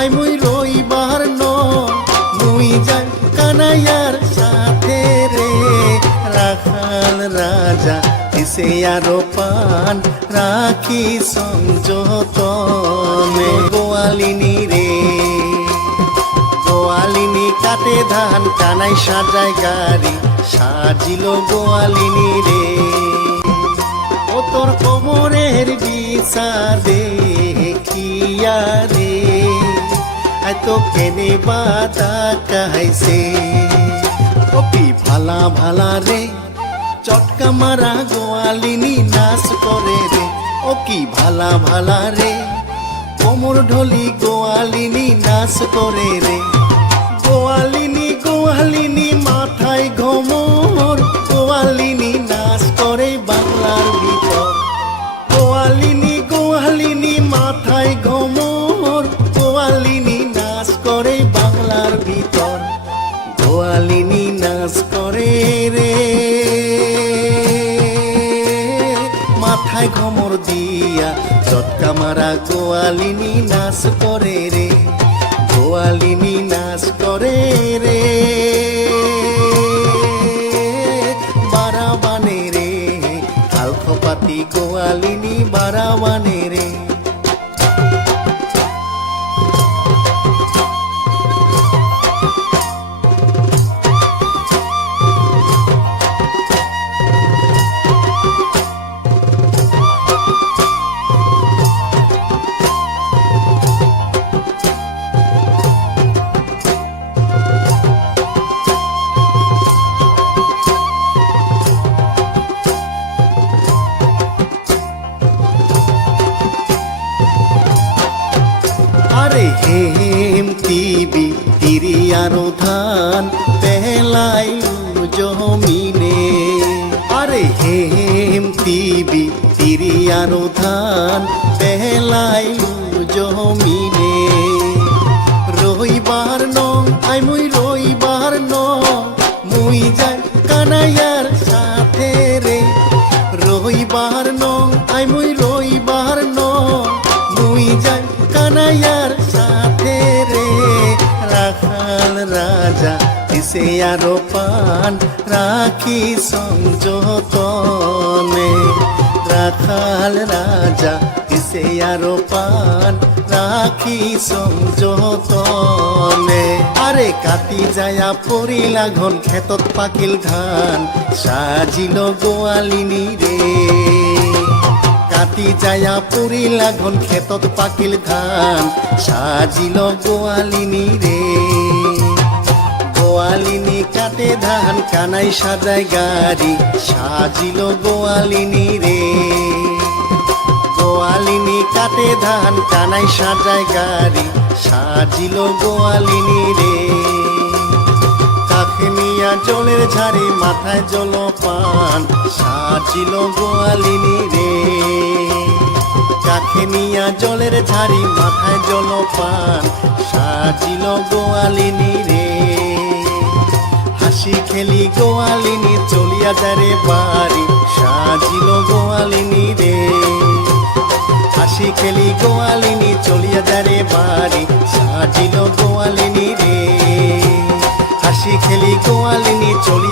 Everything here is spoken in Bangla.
আই মুই রইবার ন মুই যাই কানাইয়ার সাথে রে রাখাল রাজা দিছে আরো পান রাখি সংযতনে গোয়ালিনী রে গোয়ালিনী কাটে ধান কানাই সাজায় গাড়ি সাজিল গোয়ালিনী রে ও তোর কোমরের বিচার দেখিয়া রে তো কেনে বাতা কাইছে ও কি ভালা ভালা রে চটকা মারা গোয়ালিনী নাচ করে রে ও কি ভালা ভালা রে কোমর ঢলি গোয়ালিনী নাচ করে রে গোয়ালিনী গোয়ালিনী মাথায় ঘোমর গোয়ালিনী নাচ করে বাংলার ভিতর গোয়ালিনী গোয়ালিনী মাথায় ঘোমর গোয়ালিনী নাচ করে বাংলার ভিতর গোয়ালিনী নাচ করে রে মাথায় ঘোমর দিয়া চটকা মারা গোয়ালিনী নাচ করে রে গোয়ালিনী নাচ করে রে বারাবানে রে আলখপাতি গোয়ালিনী বারাবানে রে আরে হেম তিবি তিরিয়ানো ধান পেলাইলু জমিনে আরে হেম তিবি তিরিয়ানো ধান পেলাইলু জমিনে রইবার ন আই মুই রইবার ন মুই যাই কানাইয়ার সাথে রে রইবার ন আই মুই রইবার ন মুই যাই কানাইয়ার সাথে রে রাখাল রাজা দিছে আরো পান রাখি সংযতনে রাখাল রাজা দিছে আরো পান রাখি সংযতনে আরে কাটি যায়া পড়িলা ঘন ক্ষেতত পাকিল ধান সাজিল গোয়ালিনী রে কাটি যায়া পড়িলা ঘন ক্ষেতত পাকিল ধান সাজিল গোয়ালিনী রে গোয়ালিনী কাটে ধান কানাই সাজায় গাড়ি সাজিল গোয়ালিনী রে গোয়ালিনী কাটে ধান কানাই সাজায় গাড়ি সাজিল গোয়ালিনী রে কাকে নিয়া জলের ঝাড়ি মাথায় জল পান সাজিল গোয়ালিনী রে কাকে নিয়া জলের ঝাড়ি মাথায় জল পান সাজিল গোয়ালিনী রে হাসি খেলি গোয়ালিনী চলিয়া যায় রে বাড়ি সাজিল গোয়ালিনী রে হাসি খেলি গোয়ালিনী চলিয়া যায় রে বাড়ি সাজিল গোয়ালিনী রে হাসি খেলি গোয়ালিনী চলিয়া